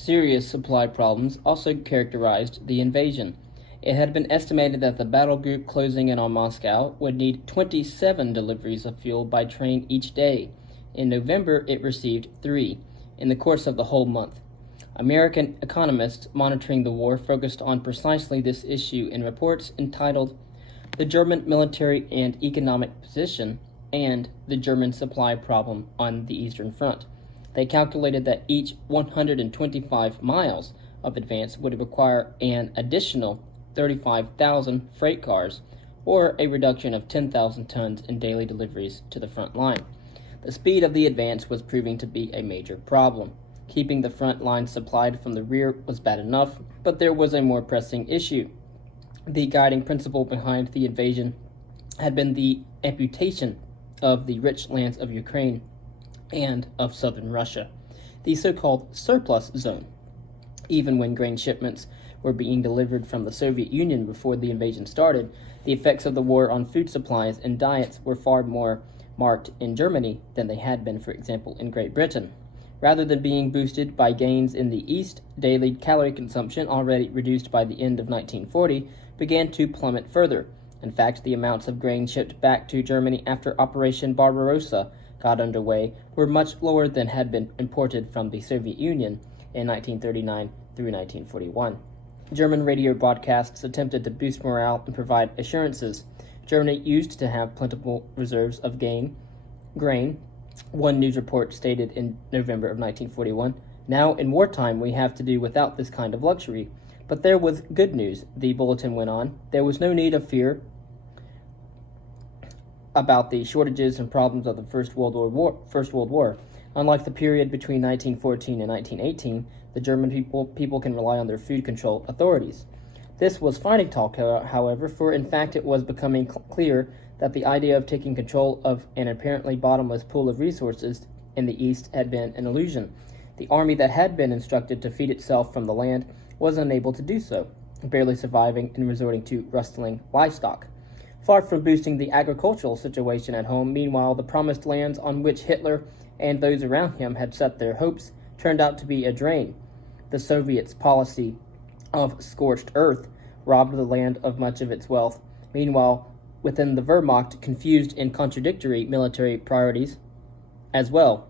Serious supply problems also characterized the invasion. It had been estimated that the battle group closing in on Moscow would need 27 deliveries of fuel by train each day. In November, it received 3 in the course of the whole month. American economists monitoring the war focused on precisely this issue in reports entitled "The German Military and Economic Position" and "The German Supply Problem on the Eastern Front." They calculated that each 125 miles of advance would require an additional 35,000 freight cars, or a reduction of 10,000 tons in daily deliveries to the front line. The speed of the advance was proving to be a major problem. Keeping the front line supplied from the rear was bad enough, but there was a more pressing issue. The guiding principle behind the invasion had been the amputation of the rich lands of Ukraine and of southern Russia, the so-called surplus zone. Even when grain shipments were being delivered from the Soviet Union before the invasion started, the effects of the war on food supplies and diets were far more marked in Germany than they had been, for example, in Great Britain. Rather than being boosted by gains in the East, daily calorie consumption, already reduced by the end of 1940, began to plummet further. In fact, the amounts of grain shipped back to Germany after Operation Barbarossa got underway were much lower than had been imported from the Soviet Union in 1939 through 1941. German radio broadcasts attempted to boost morale and provide assurances. Germany used to have plentiful reserves of grain. One news report stated in November of 1941, "Now in wartime we have to do without this kind of luxury." But there was good news, the bulletin went on. There was no need of fear about the shortages and problems of the First World War. Unlike the period between 1914 and 1918, the German people can rely on their food control authorities. This was fighting talk, however, for in fact it was becoming clear that the idea of taking control of an apparently bottomless pool of resources in the East had been an illusion. The army that had been instructed to feed itself from the land was unable to do so, barely surviving and resorting to rustling livestock. Far from boosting the agricultural situation at home, meanwhile, the promised lands on which Hitler and those around him had set their hopes turned out to be a drain. The Soviets' policy of scorched earth robbed the land of much of its wealth. Meanwhile, within the Wehrmacht, confused and contradictory military priorities as well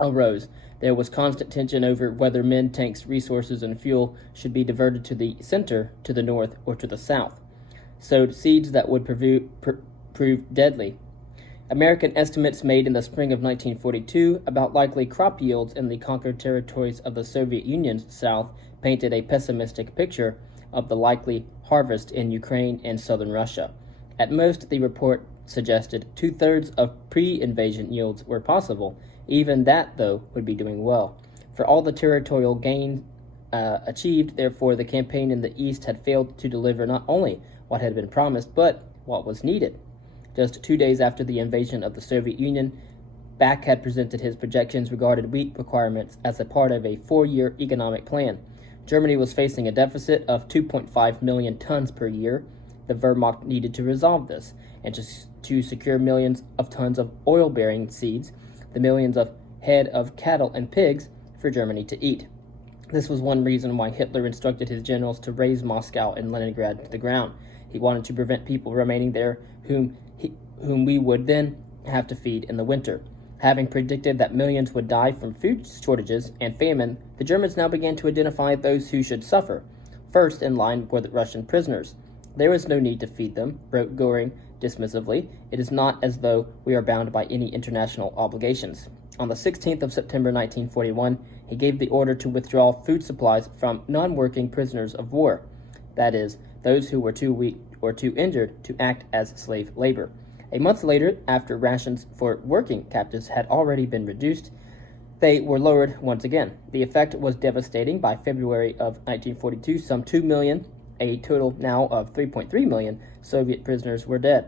arose. There was constant tension over whether men, tanks, resources, and fuel should be diverted to the center, to the north, or to the south. Sowed seeds that would prove deadly. American estimates made in the spring of 1942 about likely crop yields in the conquered territories of the Soviet Union's south painted a pessimistic picture of the likely harvest in Ukraine and southern Russia. At most, the report suggested 2/3 of pre-invasion yields were possible. Even that, though, would be doing well. For all the territorial gain achieved, therefore, the campaign in the East had failed to deliver not only what had been promised, but what was needed. Just 2 days after the invasion of the Soviet Union, Back had presented his projections regarding wheat requirements as a part of a 4-year economic plan. Germany was facing a deficit of 2.5 million tons per year. The Wehrmacht needed to resolve this, and to secure millions of tons of oil-bearing seeds, the millions of head of cattle and pigs for Germany to eat. This was one reason why Hitler instructed his generals to raze Moscow and Leningrad to the ground. He wanted to prevent people remaining there whom we would then have to feed in the winter. Having predicted that millions would die from food shortages and famine, the Germans now began to identify those who should suffer. First in line were the Russian prisoners. "There is no need to feed them," wrote Göring dismissively. "It is not as though we are bound by any international obligations." On the 16th of September 1941, he gave the order to withdraw food supplies from non-working prisoners of war, that is, those who were too weak or too injured to act as slave labor. A month later, after rations for working captives had already been reduced, they were lowered once again. The effect was devastating. By February of 1942, some 2 million, a total now of 3.3 million, Soviet prisoners were dead,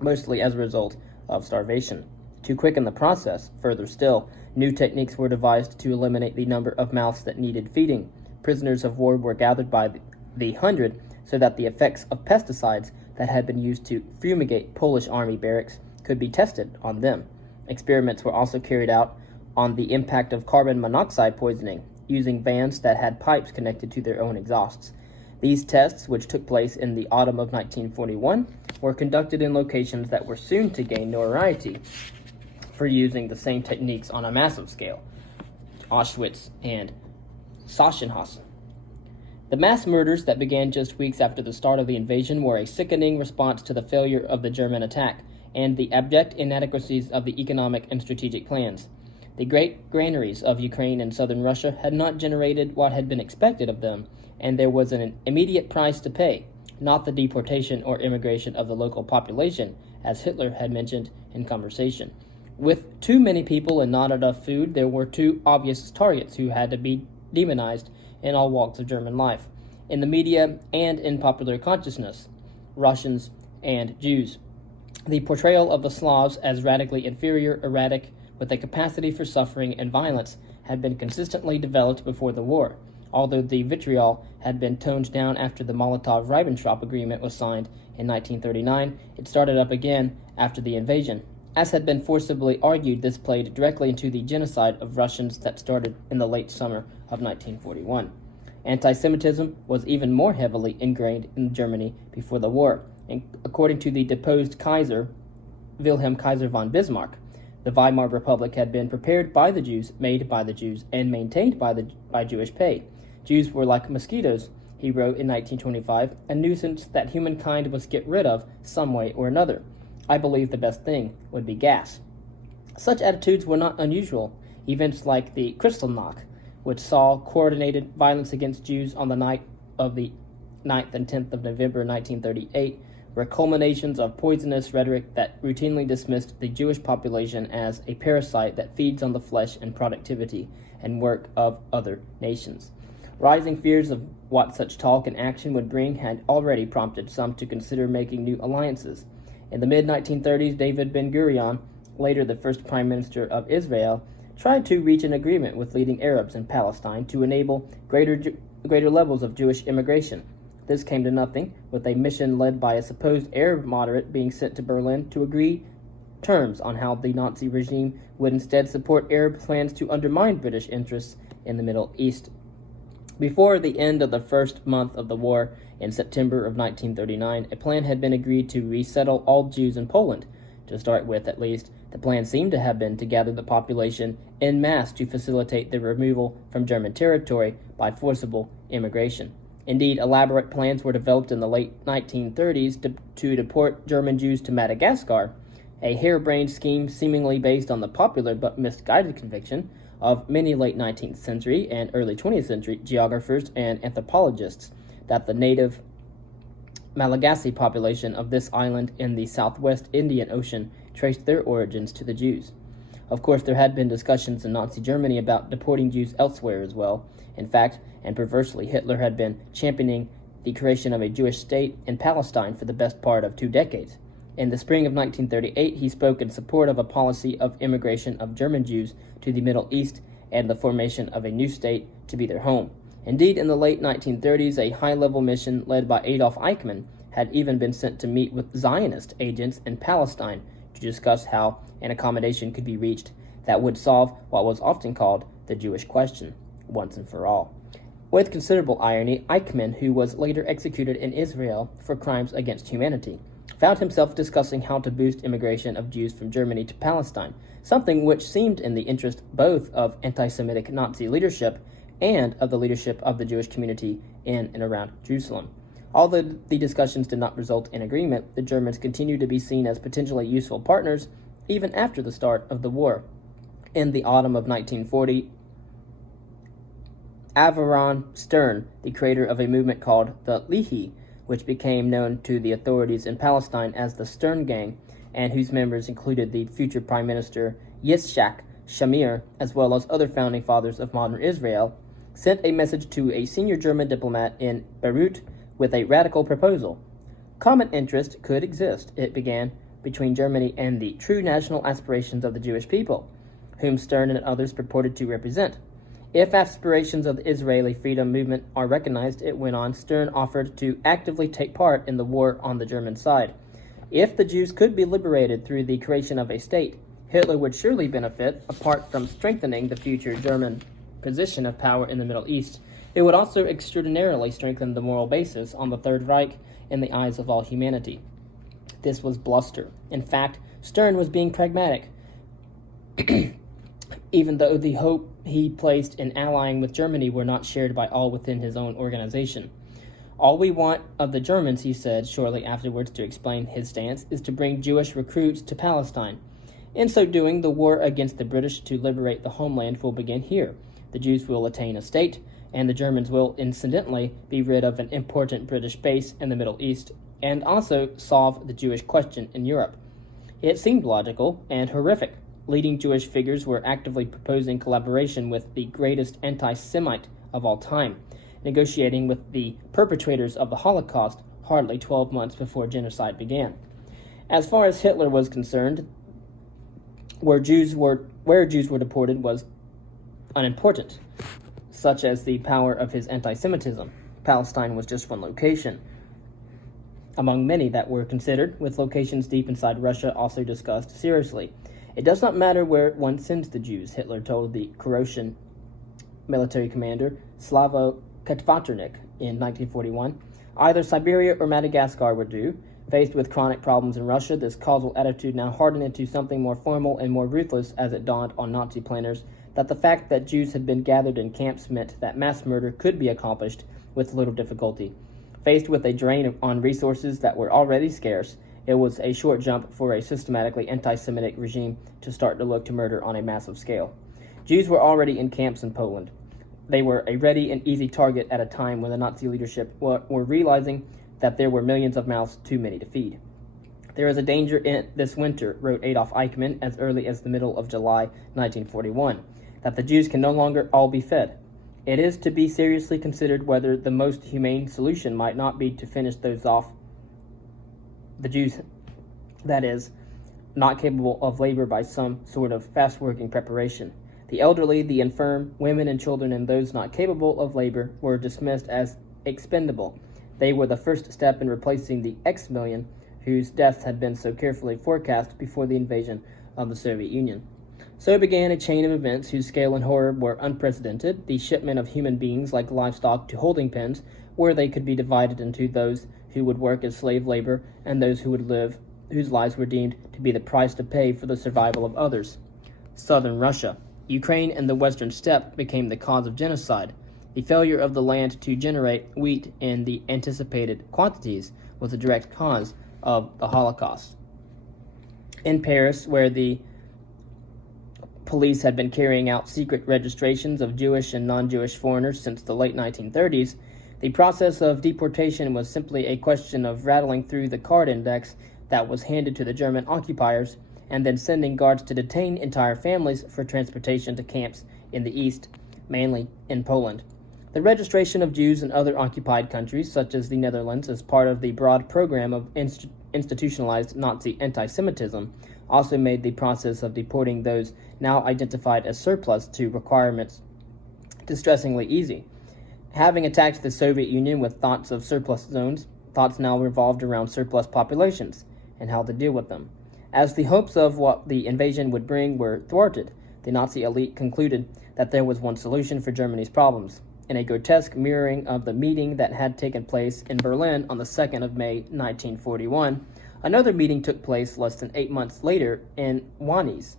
mostly as a result of starvation. To quicken the process, further still, new techniques were devised to eliminate the number of mouths that needed feeding. Prisoners of war were gathered by the hundred so that the effects of pesticides that had been used to fumigate Polish army barracks could be tested on them. Experiments were also carried out on the impact of carbon monoxide poisoning. using vans that had pipes connected to their own exhausts. These tests, which took place in the autumn of 1941, were conducted in locations that were soon to gain notoriety for using the same techniques on a massive scale: Auschwitz and Sachsenhausen. The mass murders that began just weeks after the start of the invasion were a sickening response to the failure of the German attack and the abject inadequacies of the economic and strategic plans. The great granaries of Ukraine and southern Russia had not generated what had been expected of them, and there was an immediate price to pay, not the deportation or immigration of the local population, as Hitler had mentioned in conversation. With too many people and not enough food, there were two obvious targets who had to be demonized in all walks of German life, in the media and in popular consciousness: Russians and Jews. The portrayal of the Slavs as radically inferior, erratic, with a capacity for suffering and violence had been consistently developed before the war, although the vitriol had been toned down after the Molotov-Ribbentrop Agreement was signed in 1939. It started up again after the invasion. As had been forcibly argued, this played directly into the genocide of Russians that started in the late summer of 1941. Anti-Semitism was even more heavily ingrained in Germany before the war, and according to the deposed Kaiser, Wilhelm Kaiser von Bismarck, the Weimar Republic had been prepared by the Jews, made by the Jews, and maintained by Jewish pay. Jews were like mosquitoes, he wrote in 1925, a nuisance that humankind must get rid of some way or another. I believe the best thing would be gas. Such attitudes were not unusual. Events like the Kristallnacht, which saw coordinated violence against Jews on the night of the 9th and 10th of November 1938, were culminations of poisonous rhetoric that routinely dismissed the Jewish population as a parasite that feeds on the flesh and productivity and work of other nations. Rising fears of what such talk and action would bring had already prompted some to consider making new alliances. In the mid-1930s, David Ben-Gurion, later the first Prime Minister of Israel, tried to reach an agreement with leading Arabs in Palestine to enable greater levels of Jewish immigration. This came to nothing, with a mission led by a supposed Arab moderate being sent to Berlin to agree terms on how the Nazi regime would instead support Arab plans to undermine British interests in the Middle East. Before the end of the first month of the war, in September of 1939, a plan had been agreed to resettle all Jews in Poland. To start with, at least, the plan seemed to have been to gather the population en masse to facilitate their removal from German territory by forcible immigration. Indeed, elaborate plans were developed in the late 1930s to deport German Jews to Madagascar, a harebrained scheme seemingly based on the popular but misguided conviction of many late 19th century and early 20th century geographers and anthropologists that the native Malagasy population of this island in the southwest Indian Ocean traced their origins to the Jews. Of course, there had been discussions in Nazi Germany about deporting Jews elsewhere as well. In fact, and perversely, Hitler had been championing the creation of a Jewish state in Palestine for the best part of 2 decades. In the spring of 1938, he spoke in support of a policy of immigration of German Jews to the Middle East and the formation of a new state to be their home. Indeed, in the late 1930s, a high-level mission led by Adolf Eichmann had even been sent to meet with Zionist agents in Palestine to discuss how an accommodation could be reached that would solve what was often called the Jewish question, once and for all. With considerable irony, Eichmann, who was later executed in Israel for crimes against humanity, found himself discussing how to boost immigration of Jews from Germany to Palestine, something which seemed in the interest both of anti-Semitic Nazi leadership and of the leadership of the Jewish community in and around Jerusalem. Although the discussions did not result in agreement, the Germans continued to be seen as potentially useful partners even after the start of the war. In the autumn of 1940, Avram Stern, the creator of a movement called the Lehi, which became known to the authorities in Palestine as the Stern Gang, and whose members included the future Prime Minister Yitzhak Shamir, as well as other founding fathers of modern Israel, sent a message to a senior German diplomat in Beirut with a radical proposal. Common interest could exist, it began, between Germany and the true national aspirations of the Jewish people, whom Stern and others purported to represent. If aspirations of the Israeli freedom movement are recognized, it went on, Stern offered to actively take part in the war on the German side. If the Jews could be liberated through the creation of a state, Hitler would surely benefit, apart from strengthening the future German position of power in the Middle East, it would also extraordinarily strengthen the moral basis on the Third Reich in the eyes of all humanity. This was bluster. In fact, Stern was being pragmatic, even though the hope he placed in allying with Germany were not shared by all within his own organization. All we want of the Germans, he said shortly afterwards to explain his stance, is to bring Jewish recruits to Palestine. In so doing, the war against the British to liberate the homeland will begin here. The Jews will attain a state, and the Germans will incidentally be rid of an important British base in the Middle East, and also solve the Jewish question in Europe. It seemed logical and horrific. Leading Jewish figures were actively proposing collaboration with the greatest anti-Semite of all time, negotiating with the perpetrators of the Holocaust hardly 12 months before genocide began. As far as Hitler was concerned, where Jews were deported was unimportant, such as the power of his anti-Semitism. Palestine was just one location among many that were considered, with locations deep inside Russia also discussed seriously. It does not matter where one sends the Jews, Hitler told the Croatian military commander Slavo Katvaternik in 1941. Either Siberia or Madagascar would do. Faced with chronic problems in Russia, this causal attitude now hardened into something more formal and more ruthless as it dawned on Nazi planners that the fact that Jews had been gathered in camps meant that mass murder could be accomplished with little difficulty. Faced with a drain on resources that were already scarce, it was a short jump for a systematically anti-Semitic regime to start to look to murder on a massive scale. Jews were already in camps in Poland. They were a ready and easy target at a time when the Nazi leadership were realizing that there were millions of mouths too many to feed. There is a danger in this winter, wrote Adolf Eichmann as early as the middle of July 1941, that the Jews can no longer all be fed. It is to be seriously considered whether the most humane solution might not be to finish those off, the Jews, that is, not capable of labor by some sort of fast-working preparation. The elderly, the infirm, women and children, and those not capable of labor were dismissed as expendable. They were the first step in replacing the X million whose deaths had been so carefully forecast before the invasion of the Soviet Union. So began a chain of events whose scale and horror were unprecedented, the shipment of human beings like livestock to holding pens, where they could be divided into those who would work as slave labor and those who would live, whose lives were deemed to be the price to pay for the survival of others. Southern Russia. Ukraine and the Western Steppe became the cause of genocide. The failure of the land to generate wheat in the anticipated quantities was a direct cause of the Holocaust. In Paris, where the police had been carrying out secret registrations of Jewish and non-Jewish foreigners since the late 1930s, the process of deportation was simply a question of rattling through the card index that was handed to the German occupiers and then sending guards to detain entire families for transportation to camps in the east, mainly in Poland. The registration of Jews in other occupied countries, such as the Netherlands, as part of the broad program of institutionalized Nazi anti-Semitism, also made the process of deporting those now identified as surplus to requirements distressingly easy. Having attacked the Soviet Union with thoughts of surplus zones, thoughts now revolved around surplus populations and how to deal with them. As the hopes of what the invasion would bring were thwarted, the Nazi elite concluded that there was one solution for Germany's problems. In a grotesque mirroring of the meeting that had taken place in Berlin on the 2nd of May 1941, another meeting took place less than 8 months later in Wannsee,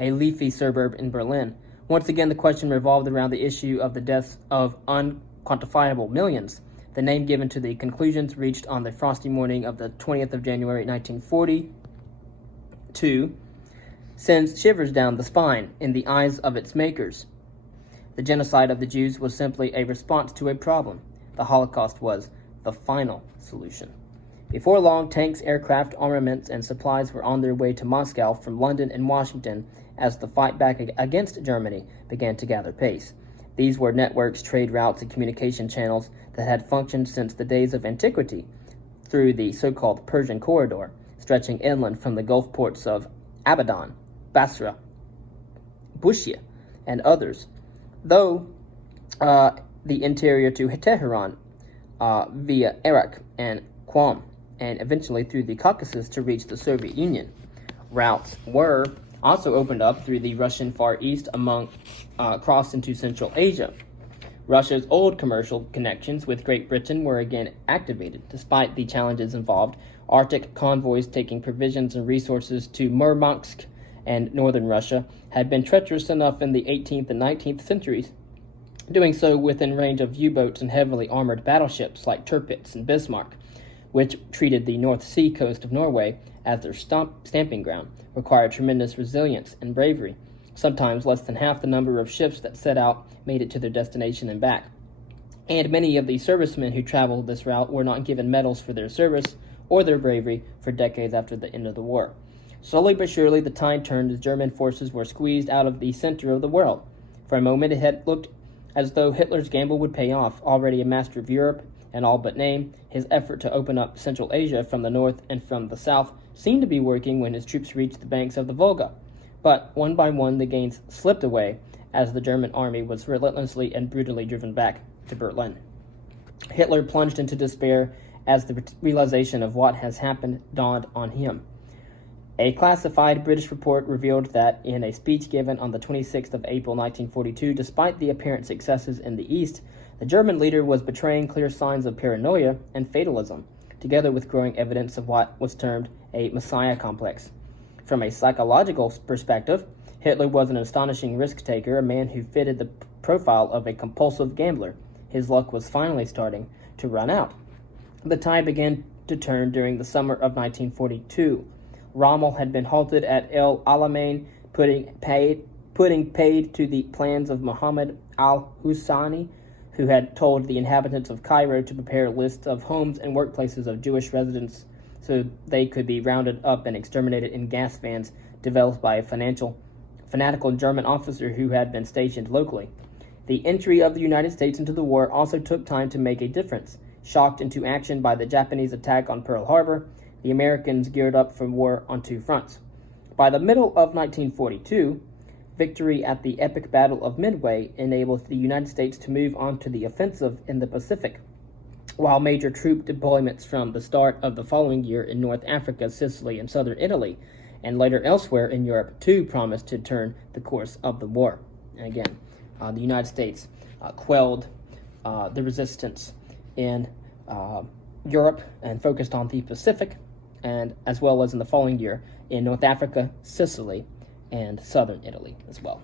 a leafy suburb in Berlin. Once again, the question revolved around the issue of the deaths of unquantifiable millions, the name given to the conclusions reached on the frosty morning of the 20th of January 1942 sends shivers down the spine in the eyes of its makers. The genocide of the Jews was simply a response to a problem. The Holocaust was the final solution. Before long, tanks, aircraft, armaments, and supplies were on their way to Moscow from London and Washington as the fight back against Germany began to gather pace. These were networks, trade routes, and communication channels that had functioned since the days of antiquity through the so-called Persian Corridor, stretching inland from the Gulf ports of Abadan, Basra, Bushia, and others, though the interior to Tehran via Iraq and Qom, and eventually through the Caucasus to reach the Soviet Union. Routes were also opened up through the Russian Far East crossed into Central Asia. Russia's old commercial connections with Great Britain were again activated. Despite the challenges involved, Arctic convoys taking provisions and resources to Murmansk and northern Russia had been treacherous enough in the 18th and 19th centuries, doing so within range of U-boats and heavily armored battleships like Tirpitz and Bismarck, which treated the North Sea coast of Norway as their stamping ground, required tremendous resilience and bravery. Sometimes less than half the number of ships that set out made it to their destination and back. And many of the servicemen who traveled this route were not given medals for their service or their bravery for decades after the end of the war. Slowly but surely, the tide turned as German forces were squeezed out of the center of the world. For a moment, it had looked as though Hitler's gamble would pay off. Already a master of Europe, in all but name, his effort to open up Central Asia from the north and from the south seemed to be working when his troops reached the banks of the Volga. But one by one, the gains slipped away as the German army was relentlessly and brutally driven back to Berlin. Hitler plunged into despair as the realization of what has happened dawned on him. A classified British report revealed that in a speech given on the 26th of April 1942, despite the apparent successes in the East, the German leader was betraying clear signs of paranoia and fatalism, together with growing evidence of what was termed a messiah complex. From a psychological perspective, Hitler was an astonishing risk-taker, a man who fitted the profile of a compulsive gambler. His luck was finally starting to run out. The tide began to turn during the summer of 1942. Rommel had been halted at El Alamein, putting paid to the plans of Muhammad al-Husani, who had told the inhabitants of Cairo to prepare lists of homes and workplaces of Jewish residents so they could be rounded up and exterminated in gas vans developed by a fanatical German officer who had been stationed locally. The entry of the United States into the war also took time to make a difference. Shocked into action by the Japanese attack on Pearl Harbor, the Americans geared up for war on two fronts. By the middle of 1942, victory at the epic Battle of Midway enabled the United States to move on to the offensive in the Pacific, while major troop deployments from the start of the following year in North Africa, Sicily, and southern Italy, and later elsewhere in Europe, too promised to turn the course of the war. And again, the United States quelled the resistance in Europe and focused on the Pacific, and as well as in the following year in North Africa, Sicily, and southern Italy as well.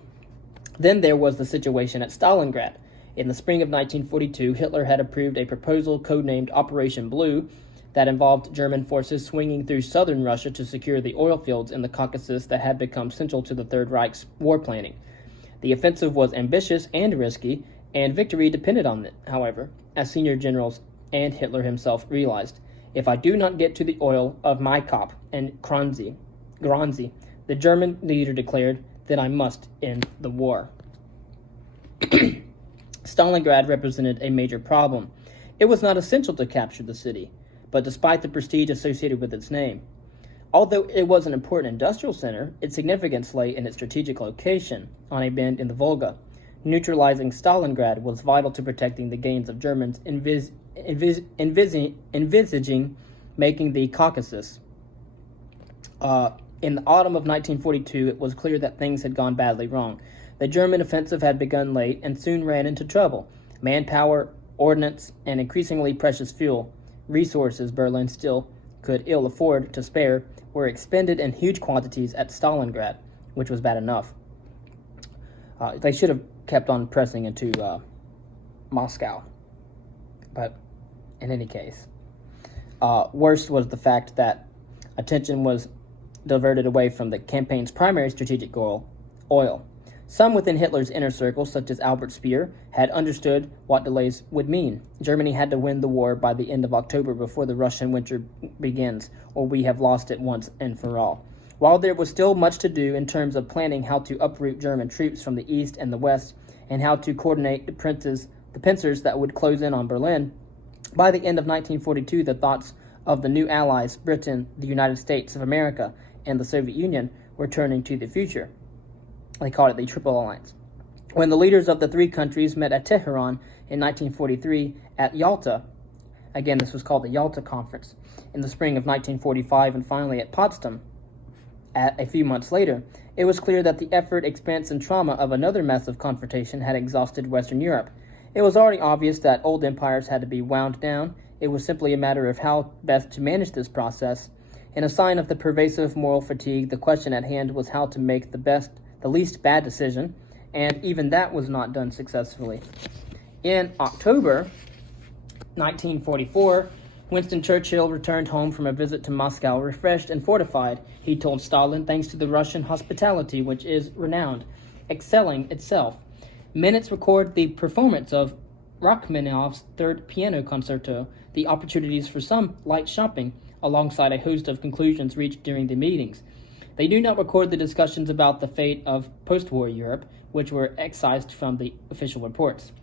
Then there was the situation at Stalingrad. In the spring of 1942, Hitler had approved a proposal codenamed Operation Blue that involved German forces swinging through southern Russia to secure the oil fields in the Caucasus that had become central to the Third Reich's war planning. The offensive was ambitious and risky, and victory depended on it, however, as senior generals and Hitler himself realized. If I do not get to the oil of Maikop and Granzi, the German leader declared, then I must end the war. Stalingrad represented a major problem. It was not essential to capture the city, but despite the prestige associated with its name. Although it was an important industrial center, its significance lay in its strategic location on a bend in the Volga. Neutralizing Stalingrad was vital to protecting the gains of Germans envisaging making the Caucasus. In the autumn of 1942, it was clear that things had gone badly wrong. The German offensive had begun late and soon ran into trouble. Manpower, ordnance, and increasingly precious fuel, resources Berlin still could ill afford to spare, were expended in huge quantities at Stalingrad, which was bad enough. They should have kept on pressing into Moscow. But in any case, worst was the fact that attention was diverted away from the campaign's primary strategic goal, oil. Some within Hitler's inner circle, such as Albert Speer, had understood what delays would mean. Germany had to win the war by the end of October before the Russian winter begins, or we have lost it once and for all. While there was still much to do in terms of planning how to uproot German troops from the east and the west, and how to coordinate the pincers that would close in on Berlin, by the end of 1942, the thoughts of the new allies, Britain, the United States of America, and the Soviet Union, were turning to the future. They called it the Triple Alliance. When the leaders of the three countries met at Tehran in 1943 at Yalta, again this was called the Yalta Conference, in the spring of 1945, and finally at Potsdam a few months later, It was clear that the effort, expense, and trauma of another massive confrontation had exhausted Western Europe. It was already obvious that old empires had to be wound down. It was simply a matter of how best to manage this process. In a sign of the pervasive moral fatigue, the question at hand was how to make the least bad decision, and even that was not done successfully. In October 1944, Winston Churchill returned home from a visit to Moscow refreshed and fortified. He told Stalin, thanks to the Russian hospitality, which is renowned, excelling itself. Minutes record the performance of Rachmaninoff's Third Piano Concerto, the opportunities for some light shopping, alongside a host of conclusions reached during the meetings. They do not record the discussions about the fate of post-war Europe, which were excised from the official reports.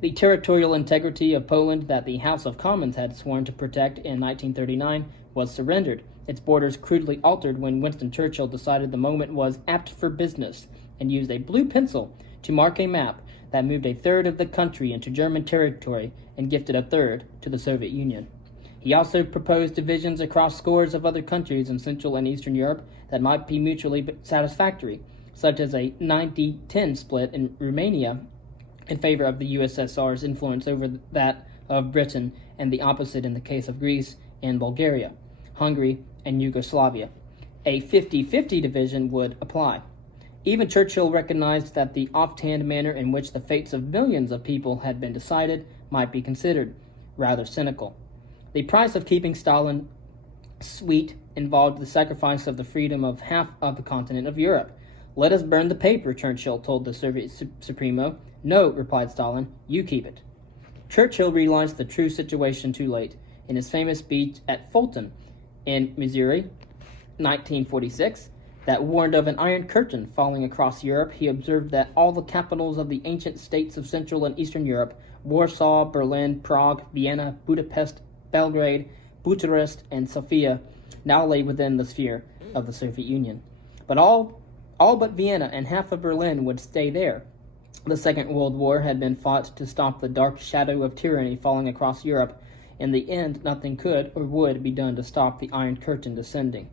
The territorial integrity of Poland that the House of Commons had sworn to protect in 1939 was surrendered, its borders crudely altered when Winston Churchill decided the moment was apt for business and used a blue pencil to mark a map that moved a third of the country into German territory and gifted a third to the Soviet Union. He also proposed divisions across scores of other countries in Central and Eastern Europe that might be mutually satisfactory, such as a 90-10 split in Romania in favor of the USSR's influence over that of Britain, and the opposite in the case of Greece and Bulgaria, Hungary, and Yugoslavia. A 50-50 division would apply. Even Churchill recognized that the offhand manner in which the fates of millions of people had been decided might be considered rather cynical. The price of keeping Stalin sweet involved the sacrifice of the freedom of half of the continent of Europe. Let us burn the paper, Churchill told the Soviet Supremo. No, replied Stalin, you keep it. Churchill realized the true situation too late. In his famous speech at Fulton in Missouri, 1946, that warned of an iron curtain falling across Europe, he observed that all the capitals of the ancient states of Central and Eastern Europe, Warsaw, Berlin, Prague, Vienna, Budapest, Belgrade, Bucharest, and Sofia, now lay within the sphere of the Soviet Union. But all but Vienna and half of Berlin would stay there. The Second World War had been fought to stop the dark shadow of tyranny falling across Europe. In the end, nothing could or would be done to stop the Iron Curtain descending.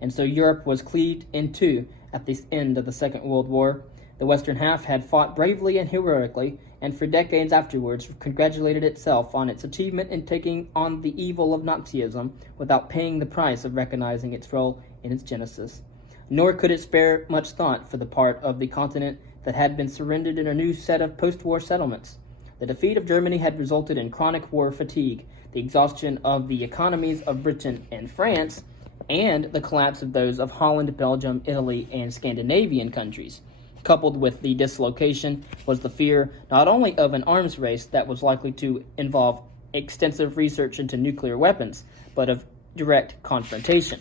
And so Europe was cleaved in two at the end of the Second World War. The western half had fought bravely and heroically, and for decades afterwards congratulated itself on its achievement in taking on the evil of Nazism without paying the price of recognizing its role in its genesis. Nor could it spare much thought for the part of the continent that had been surrendered in a new set of post-war settlements. The defeat of Germany had resulted in chronic war fatigue, the exhaustion of the economies of Britain and France, and the collapse of those of Holland, Belgium, Italy, and Scandinavian countries. Coupled with the dislocation was the fear not only of an arms race that was likely to involve extensive research into nuclear weapons, but of direct confrontation.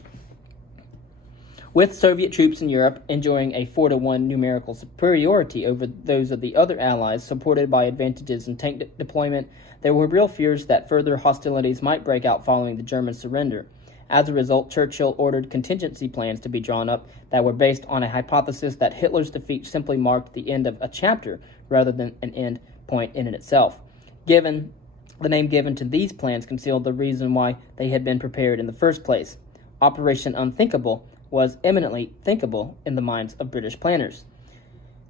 With Soviet troops in Europe enjoying a 4-to-1 numerical superiority over those of the other allies, supported by advantages in tank deployment, there were real fears that further hostilities might break out following the German surrender. As a result, Churchill ordered contingency plans to be drawn up that were based on a hypothesis that Hitler's defeat simply marked the end of a chapter rather than an end point in itself. The name given to these plans concealed the reason why they had been prepared in the first place. Operation Unthinkable was eminently thinkable in the minds of British planners.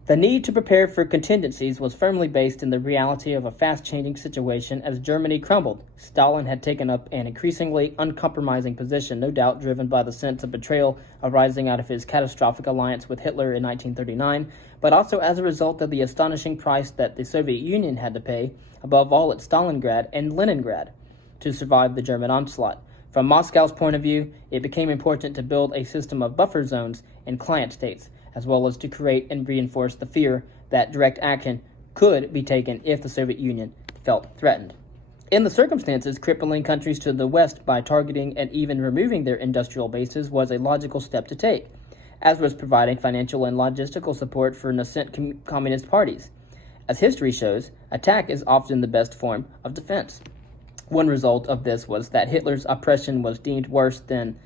The need to prepare for contingencies was firmly based in the reality of a fast-changing situation as Germany crumbled. Stalin had taken up an increasingly uncompromising position, no doubt driven by the sense of betrayal arising out of his catastrophic alliance with Hitler in 1939, but also as a result of the astonishing price that the Soviet Union had to pay, above all at Stalingrad and Leningrad, to survive the German onslaught. From Moscow's point of view, it became important to build a system of buffer zones and client states, as well as to create and reinforce the fear that direct action could be taken if the Soviet Union felt threatened. In the circumstances, crippling countries to the west by targeting and even removing their industrial bases was a logical step to take, as was providing financial and logistical support for nascent communist parties. As history shows, attack is often the best form of defense. One result of this was that Hitler's oppression was deemed worse than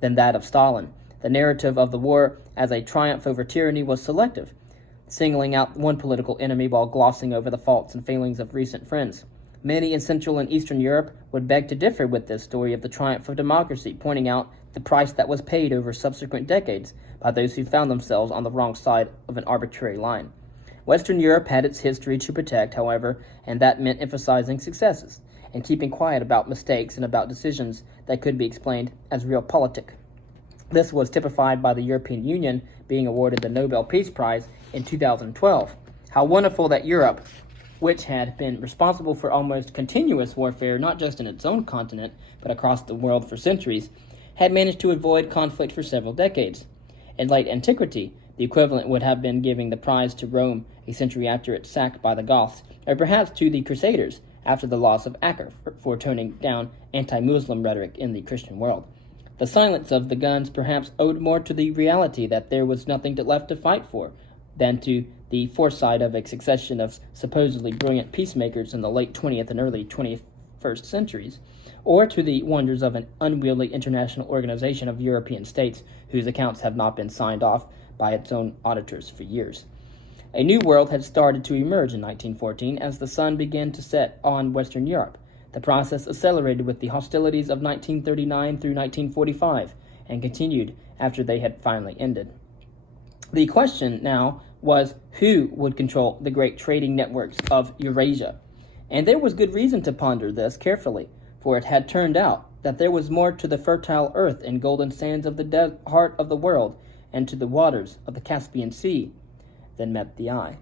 that of Stalin. The narrative of the war as a triumph over tyranny was selective, singling out one political enemy while glossing over the faults and failings of recent friends. Many in Central and Eastern Europe would beg to differ with this story of the triumph of democracy, pointing out the price that was paid over subsequent decades by those who found themselves on the wrong side of an arbitrary line. Western Europe had its history to protect, however, and that meant emphasizing successes and keeping quiet about mistakes and about decisions that could be explained as realpolitik. This was typified by the European Union being awarded the Nobel Peace Prize in 2012. How wonderful that Europe, which had been responsible for almost continuous warfare not just in its own continent, but across the world for centuries, had managed to avoid conflict for several decades. In late antiquity, the equivalent would have been giving the prize to Rome a century after its sack by the Goths, or perhaps to the Crusaders after the loss of Acre for toning down anti-Muslim rhetoric in the Christian world. The silence of the guns perhaps owed more to the reality that there was nothing left to fight for than to the foresight of a succession of supposedly brilliant peacemakers in the late 20th and early 21st centuries, or to the wonders of an unwieldy international organization of European states whose accounts have not been signed off by its own auditors for years. A new world had started to emerge in 1914 as the sun began to set on Western Europe. The process accelerated with the hostilities of 1939 through 1945 and continued after they had finally ended. The question now was who would control the great trading networks of Eurasia. And there was good reason to ponder this carefully, for it had turned out that there was more to the fertile earth and golden sands of the heart of the world and to the waters of the Caspian Sea than met the eye.